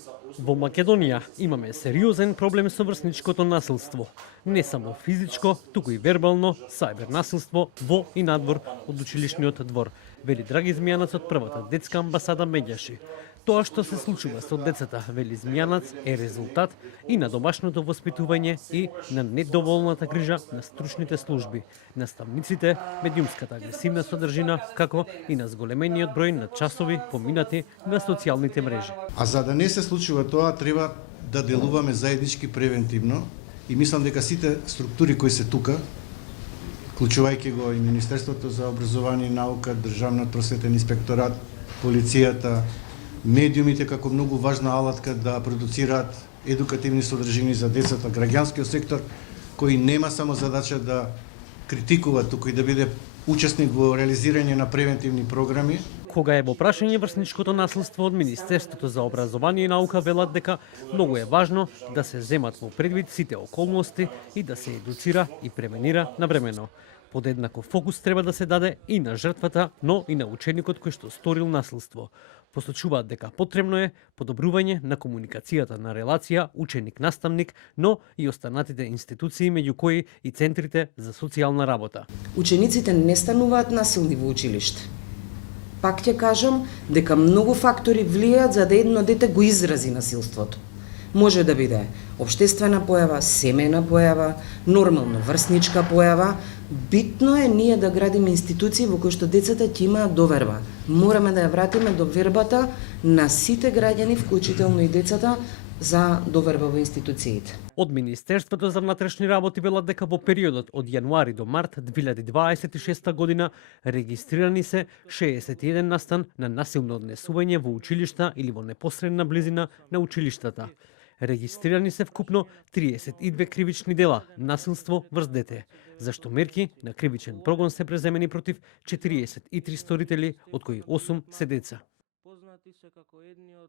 Во Македонија имаме сериозен проблем со врсничкото насилство. Не само физичко, туку и вербално, сајбер насилство во и надвор од училишниот двор, вели Драги Змијанац од првата детска амбасада Меѓаши. Тоа што се случува со децата, вели Змијанац, е резултат и на домашното воспитување и на недоволната грижа на стручните служби, наставниците, медиумската агресивна содржина, како и на зголемениот број на часови поминати на социјалните мрежи. А за да не се случува тоа, треба да делуваме заеднички превентивно и мислам дека сите структури кои се тука, вклучувајќи го и Министерството за образование и наука, Државниот просветен инспекторат, полицијата, медиумите како многу важна алатка да продуцираат едукативни содржини за децата, граѓанскиот сектор кој нема само задача да критикува, туку и да биде учесник во реализирање на превентивни програми. Кога е во прашање врсничкото насилство од Министерството за образование и наука велат дека многу е важно да се земат во предвид сите околности и да се едуцира и превенира навремено. Подеднаков фокус треба да се даде и на жртвата, но и на ученикот кој што сторил насилство. Посочуваат дека потребно е подобрување на комуникацијата на релација ученик-наставник, но и останатите институции, меѓу кои и центрите за социјална работа. Учениците не стануваат насилни во училиште. Пак ќе кажам дека многу фактори влијаат за да едно дете го изрази насилството. Може да биде општествена појава, семејна појава, нормално врсничка појава. Битно е ние да градиме институции во кои што децата ќе имаат доверба. Мораме да ја вратиме довербата на сите граѓани, вклучително и децата, за доверба во институциите. Од Министерството за внатрешни работи велат дека во периодот од јануари до март 2026 година регистрирани се 61 настан на насилно однесување во училишта или во непосредна близина на училиштата. Регистрирани се вкупно 32 кривични дела насилство врз дете, зашто мерки на кривичен прогон се преземени против 43 сторители, од кои 8 се деца.